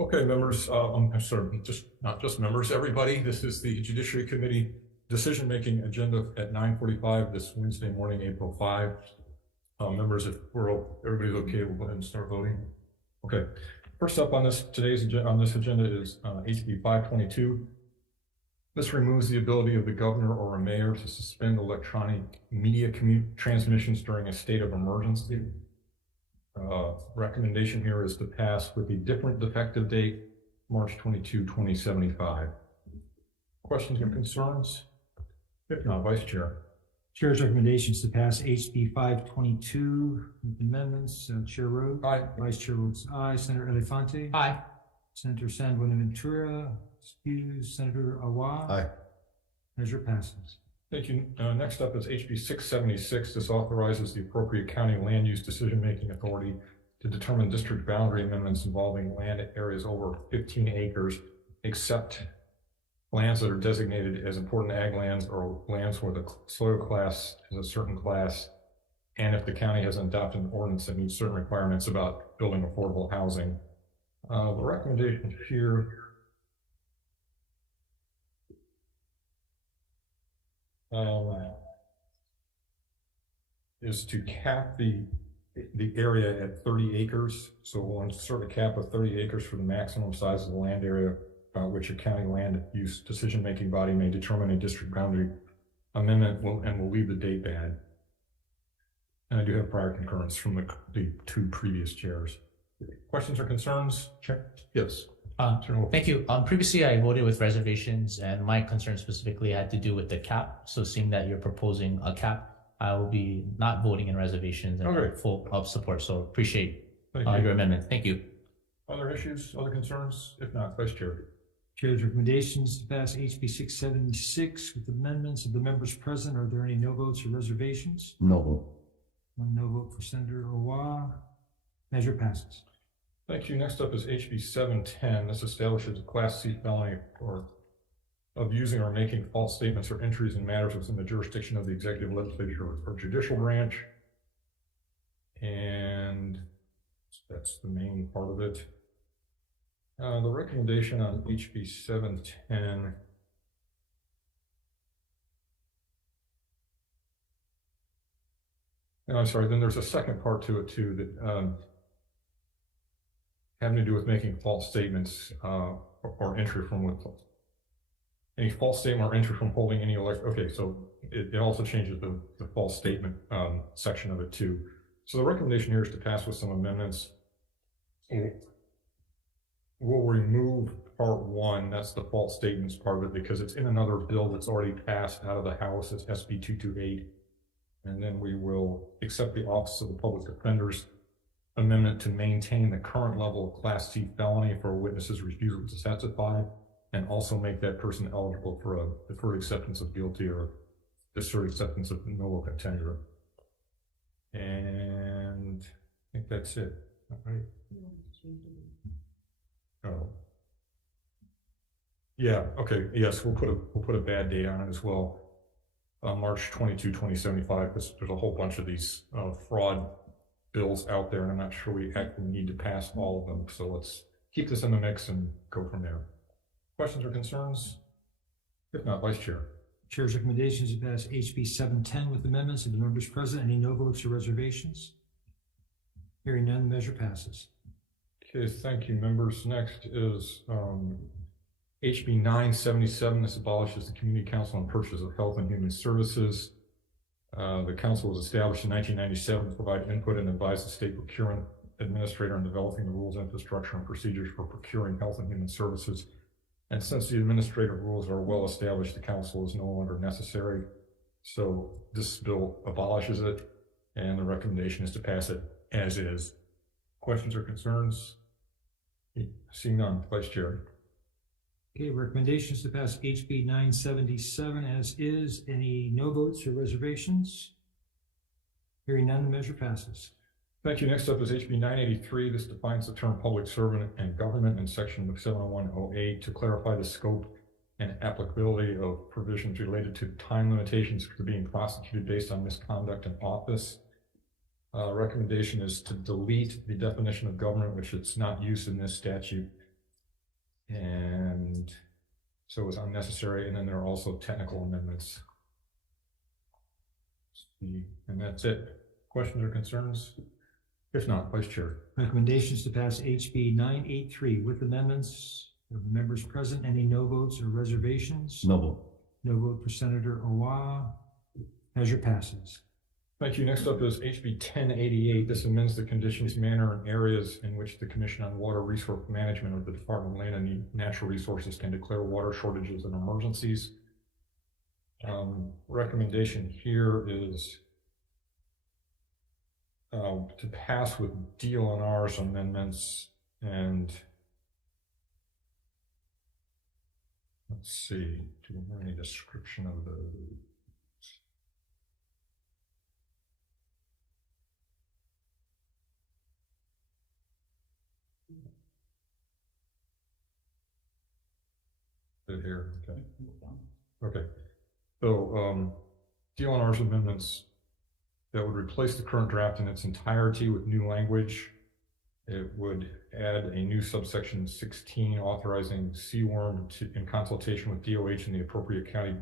Okay, members, I'm sorry, not just members, everybody. This is the Judiciary Committee decision-making agenda at 9:45 this Wednesday morning, April 5. Members, if everybody's okay, we'll go ahead and start voting. Okay, first up on this agenda is HB 522. This removes the ability of the governor or a mayor to suspend electronic media transmissions during a state of emergency. Recommendation here is to pass with a different effective date, March 22, 2075. Questions or concerns? If not, Vice Chair. Chair's recommendation is to pass HB 522 with amendments. Chair Rode. Aye. Vice Chair votes aye. Senator Elefante. Aye. Senator San Buenaventura. Excuse. Senator Awa. Aye. Measure passes. Thank you. Next up is HB 676. This authorizes the appropriate county land use decision-making authority to determine district boundary amendments involving land areas over 15 acres, except lands that are designated as important ag lands or lands where the soil class is a certain class, and if the county has adopted an ordinance that meets certain requirements about building affordable housing. The recommendation here is to cap the area at 30 acres. So we'll insert a cap of 30 acres for the maximum size of the land area which a county land use decision-making body may determine a district boundary amendment and we'll leave the date bad. And I do have prior concurrence from the two previous chairs. Questions or concerns? Sure. Yes. Thank you. Previously, I voted with reservations, and my concern specifically had to do with the cap. So, seeing that you're proposing a cap, I will be not voting in reservations and full of support. So, appreciate your amendment. Thank you. Other issues, other concerns? If not, Vice Chair. Chair's recommendations to pass HB 676 with amendments of the members present. Are there any no votes or reservations? No vote. One no vote for Senator Awa. Measure passes. Thank you. Next up is HB 710. This establishes a Class C felony of using or making false statements or entries in matters within the jurisdiction of the executive, legislature, or judicial branch. And that's the main part of it. The recommendation on HB 710 I'm sorry, then there's a second part to it too that having to do with making false statements or entry from any false statement or entry from holding any election. Okay, so it also changes the false statement section of it too. So the recommendation here is to pass with some amendments. We'll remove part one, that's the false statements part of it, because it's in another bill that's already passed out of the House. It's SB 228. And then we will accept the Office of the Public Defender's amendment to maintain the current level of Class C felony for a witness's refusal to testify, and also make that person eligible for a deferred acceptance of guilty or deferred acceptance of no contender. And I think that's it. All right. Oh. Yeah, okay, yes, we'll put a bad date on it as well. March 22, 2075, because there's a whole bunch of these fraud bills out there, and I'm not sure we actually need to pass all of them. So let's keep this in the mix and go from there. Questions or concerns? If not, Vice Chair. Chair's recommendation is to pass HB 710 with amendments of the members present. Any no votes or reservations? Hearing none, the measure passes. Okay, thank you, members. Next is HB 977. This abolishes the Community Council on Purchase of Health and Human Services. The council was established in 1997 to provide input and advise the state procurement administrator on developing the rules, infrastructure, and procedures for procuring health and human services. And since the administrative rules are well established, the council is no longer necessary. So this bill abolishes it, and the recommendation is to pass it as is. Questions or concerns? Seeing none, Vice Chair. Okay, recommendations to pass HB 977 as is. Any no votes or reservations? Hearing none, the measure passes. Thank you. Next up is HB 983. This defines the term public servant and government in section 70108 to clarify the scope and applicability of provisions related to time limitations for being prosecuted based on misconduct in office. Recommendation is to delete the definition of government, which it's not used in this statute, And so it's unnecessary. And then there are also technical amendments. And that's it. Questions or concerns? If not, Vice Chair. Recommendations to pass HB 983 with amendments. Of the members present, any no votes or reservations? No vote. No vote for Senator Owa. Measure passes. Thank you. Next up is HB 1088. This amends the conditions, manner, and areas in which the Commission on Water Resource Management or the Department of Land and Natural Resources can declare water shortages and emergencies. Recommendation here is to pass with DLNR's amendments, and let's see, do we have any description of the here? Okay. Okay. So DLNR's amendments that would replace the current draft in its entirety with new language. It would add a new subsection 16 authorizing CWRM in consultation with DOH and the appropriate county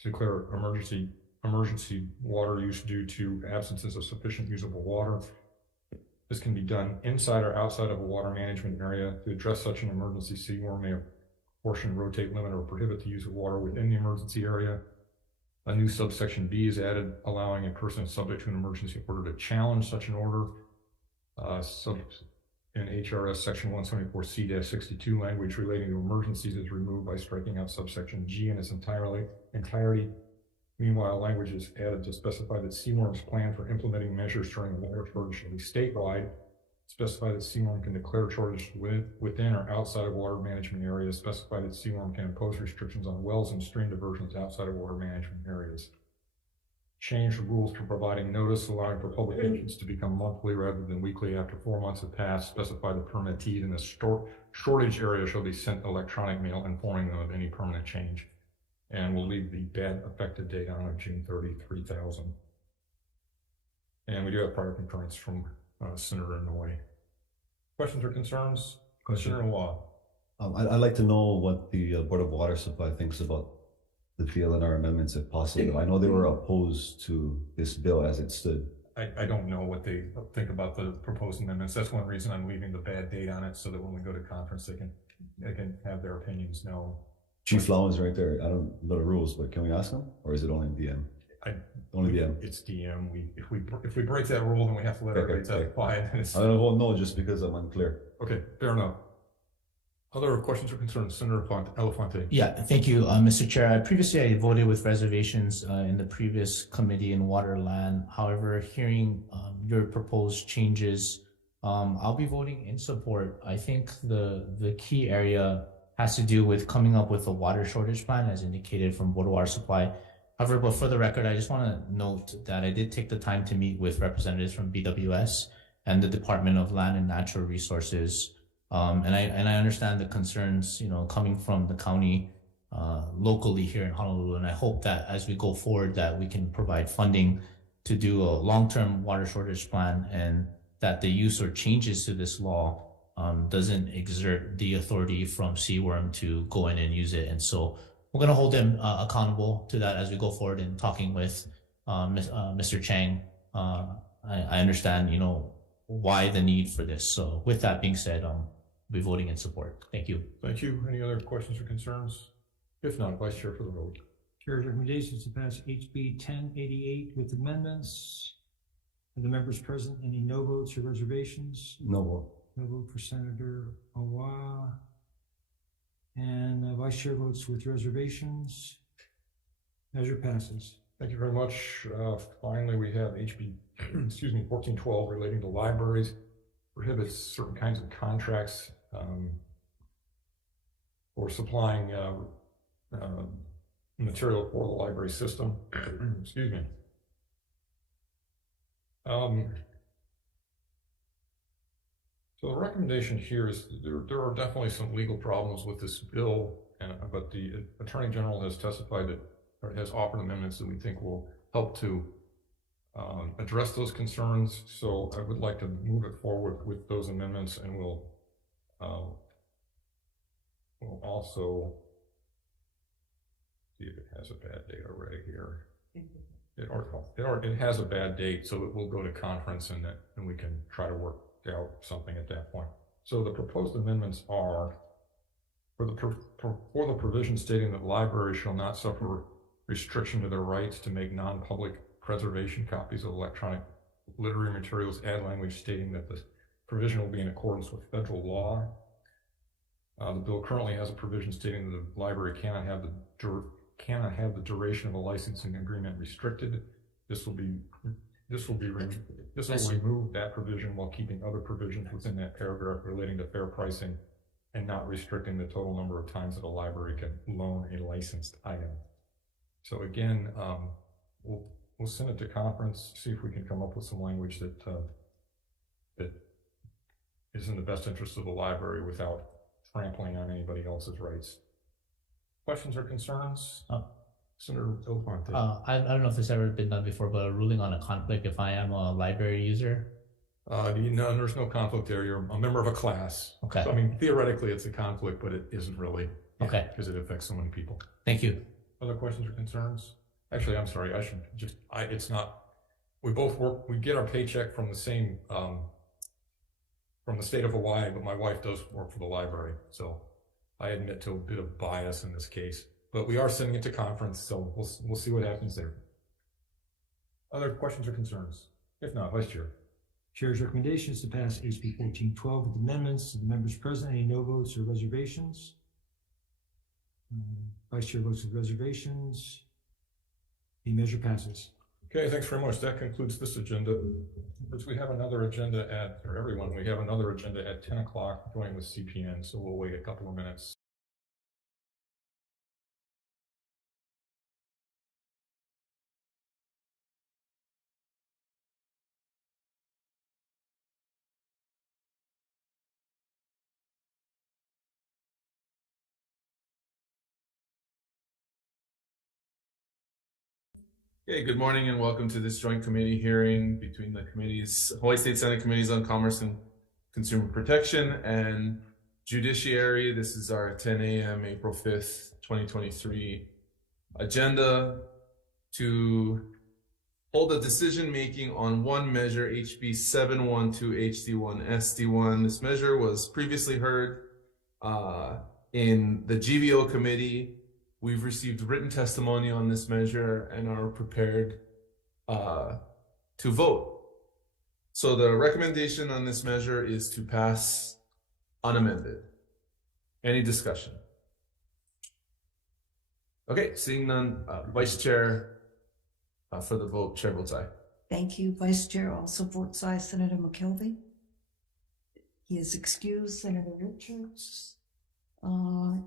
to declare emergency water use due to absences of sufficient usable water. This can be done inside or outside of a water management area. To address such an emergency, CWRM may portion, rotate, limit, or prohibit the use of water within the emergency area. A new subsection B is added, allowing a person subject to an emergency order to challenge such an order. In HRS section 174C-62, language relating to emergencies is removed by striking out subsection G in its entirety. Meanwhile, language is added to specify that CWRM's plan for implementing measures during a water shortage shall be statewide. Specify that CWRM can declare shortage within or outside of water management areas. Specify that CWRM can impose restrictions on wells and stream diversions outside of water management areas. Change the rules for providing notice, allowing for publications to become monthly rather than weekly after 4 months have passed. Specify the permittees in the shortage area shall be sent electronic mail informing them of any permanent change. And we'll leave the bad effective date on of June 30, 3000. And we do have prior concurrence from Senator Inouye. Questions or concerns? Senator Law. I'd like to know what the Board of Water Supply thinks about the DLNR amendments, if possible. I know they were opposed to this bill as it stood. I don't know what they think about the proposed amendments. That's one reason I'm leaving the bad date on it, so that when we go to conference, they can have their opinions known. Chief Lau is right there. I don't know the rules, but can we ask him, or is it only DM? Only DM. It's DM. If we break that rule, then we have to let everybody testify. I don't know. No, just because I'm unclear. Okay, fair enough. Other questions or concerns, Senator Elefante? Yeah, thank you, Mr. Chair. Previously, I voted with reservations in the previous committee in Water Land. However, hearing your proposed changes, I'll be voting in support. I think the key area has to do with coming up with a water shortage plan, as indicated from Board of Water Supply. However, but for the record, I just want to note that I did take the time to meet with representatives from BWS and the Department of Land and Natural Resources. And I understand the concerns, coming from the county locally here in Honolulu. And I hope that as we go forward, that we can provide funding to do a long-term water shortage plan, and that the use or changes to this law doesn't exert the authority from CWRM to go in and use it. And so we're going to hold them accountable to that as we go forward in talking with Mr. Chang. I understand, why the need for this. So with that being said, I'll be voting in support. Thank you. Thank you. Any other questions or concerns? If not, Vice Chair for the vote. Chair's recommendations to pass HB 1088 with amendments. Are the members present, any no votes or reservations? No vote. No vote for Senator Owa. And Vice Chair votes with reservations. Measure passes. Thank you very much. Finally, we have HB 1412 relating to libraries. Prohibits certain kinds of contracts for supplying material for the library system. Excuse me. So the recommendation here is there are definitely some legal problems with this bill, but the Attorney General has testified that, or has offered amendments that we think will help to address those concerns. So I would like to move it forward with those amendments, and we'll we'll also see if it has a bad date already here. It has a bad date, so it will go to conference and we can try to work out something at that point. So the proposed amendments are for the provision stating that libraries shall not suffer restriction to their rights to make non-public preservation copies of electronic literary materials, add language stating that the provision will be in accordance with federal law. The bill currently has a provision stating that the library cannot have the duration of a licensing agreement restricted. This will remove that provision while keeping other provisions within that paragraph relating to fair pricing and not restricting the total number of times that a library can loan a licensed item. So again, we'll send it to conference, see if we can come up with some language that is in the best interest of the library without trampling on anybody else's rights. Questions or concerns? Senator Elefante. I don't know if this has ever been done before, but a ruling on a conflict if I am a library user. No, there's no conflict there. You're a member of a class. Okay. So, I mean, theoretically it's a conflict, but it isn't really. Okay. Because it affects so many people. Thank you. Other questions or concerns? Actually, I'm sorry. It's not, we both work, we get our paycheck from the same, from the state of Hawaii, but my wife does work for the library. So I admit to a bit of bias in this case, but we are sending it to conference. So we'll see what happens there. Other questions or concerns? If not, Vice Chair. Chair's recommendation is to pass HB 1412 with amendments. To the members present, any no votes or reservations? Vice Chair votes with reservations. The measure passes. Okay, thanks very much. That concludes this agenda. Because we have another agenda we have another agenda at 10 o'clock going with CPN, so we'll wait a couple of minutes. Okay, good morning and welcome to this joint committee hearing between the committees, Hawaii State Senate Committees on Commerce and Consumer Protection and Judiciary. This is our 10 a.m. April 5th, 2023 agenda to hold a decision making on one measure, HB 712 HD1 SD1. This measure was previously heard in the GVO committee. We've received written testimony on this measure and are prepared to vote. So the recommendation on this measure is to pass unamended. Any discussion? Okay, seeing none, Vice Chair, for the vote, Chair votes aye. Thank you. Vice Chair also votes aye. Senator McKelvey. He is excused. Senator Richards.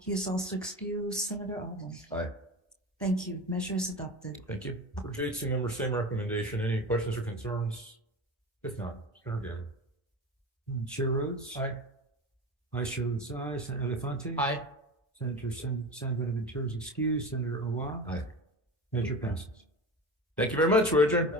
He is also excused. Senator Alden. Aye. Thank you. Measure is adopted. Thank you. For JHC members, same recommendation. Any questions or concerns? If not, Senator Gavin. Chair votes. Aye. Vice Chair votes aye. Senator Elefante. Aye. Senator San Bonaventura is excused. Senator Owa. Aye. Measure passes. Thank you very much. We're adjourned.